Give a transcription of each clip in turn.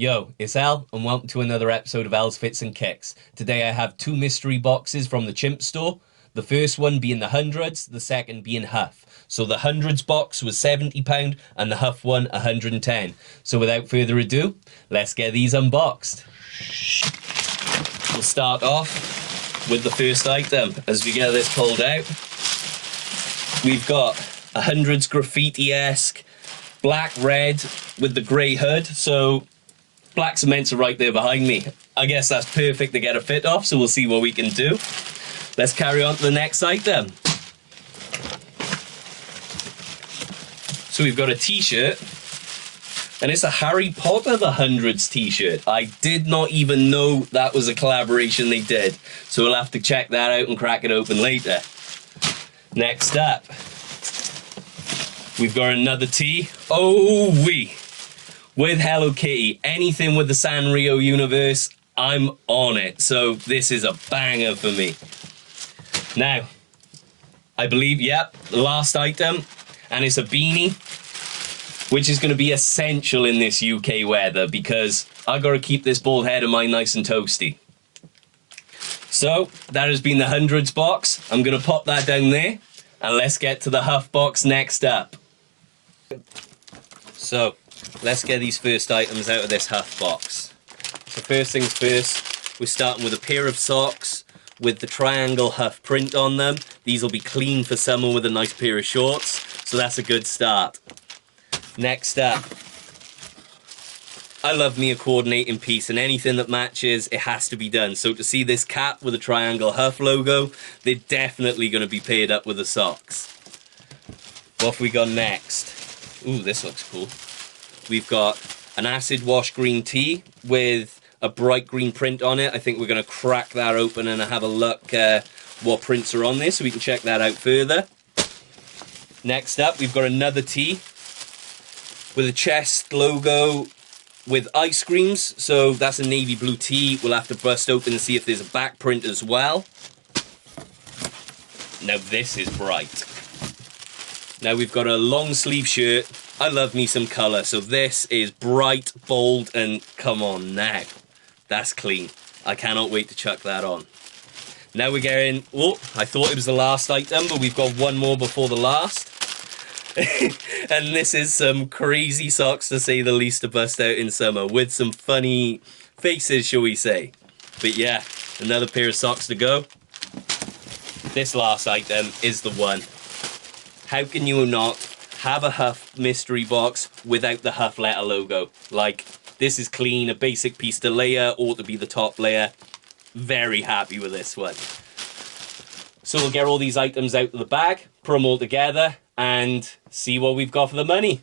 Yo, it's Al, and welcome to another episode of Al's Fits and Kicks. Today I have two mystery boxes from the Chimp Store. The first one being the hundreds, the second being Huff. So the hundreds box was £70 and the Huff one £110. So without further ado, let's get these unboxed. We'll start off with the first item. As we get this pulled out, we've got a hundreds graffiti-esque black red with the grey hood. So black cements are right there behind me. I guess that's perfect to get a fit off, so we'll see what we can do. Let's carry on to the next item. So we've got a t-shirt, and it's a Harry Potter The Hundreds t-shirt. I did not even know that was a collaboration they did, so we'll have to check that out and crack it open later. Next up, we've got another tee. With Hello Kitty. Anything with the Sanrio universe, I'm on it. So this is a banger for me. Now, I believe, yep, the last item, and it's a beanie, which is going to be essential in this UK weather because I got to keep this bald head of mine nice and toasty. So that has been the hundreds box. I'm going to pop that down there, and let's get to the Huff box next up. So let's get these first items out of this Huff box. So first things first, we're starting with a pair of socks with the triangle Huff print on them. These will be clean for summer with a nice pair of shorts, so that's a good start. Next up, I love me a coordinating piece, and anything that matches, it has to be done. So to see this cap with a triangle Huff logo, they're definitely going to be paired up with the socks. What have we got next? Ooh, this looks cool. We've got an acid wash green tee with a bright green print on it. I think we're going to crack that open and have a look what prints are on there so we can check that out further. Next up, we've got another tee with a chest logo with ice creams. So that's a navy blue tee. We'll have to bust open and see if there's a back print as well. Now this is bright. Now we've got a long sleeve shirt. I love me some colour, so this is bright, bold, and come on now. That's clean. I cannot wait to chuck that on. Now we're getting, I thought it was the last item, but we've got one more before the last. And this is some crazy socks, to say the least, to bust out in summer, with some funny faces, shall we say. But yeah, another pair of socks to go. This last item is the one. How can you not have a Huff mystery box without the Huff letter logo? Like, this is clean, a basic piece to layer, ought to be the top layer. Very happy with this one. So we'll get all these items out of the bag, put them all together, and see what we've got for the money.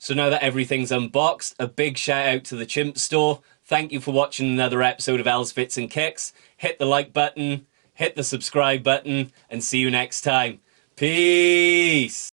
So now that everything's unboxed, a big shout out to the Chimp Store. Thank you for watching another episode of Al's Fits and Kicks. Hit the like button, hit the subscribe button, and see you next time. Peace!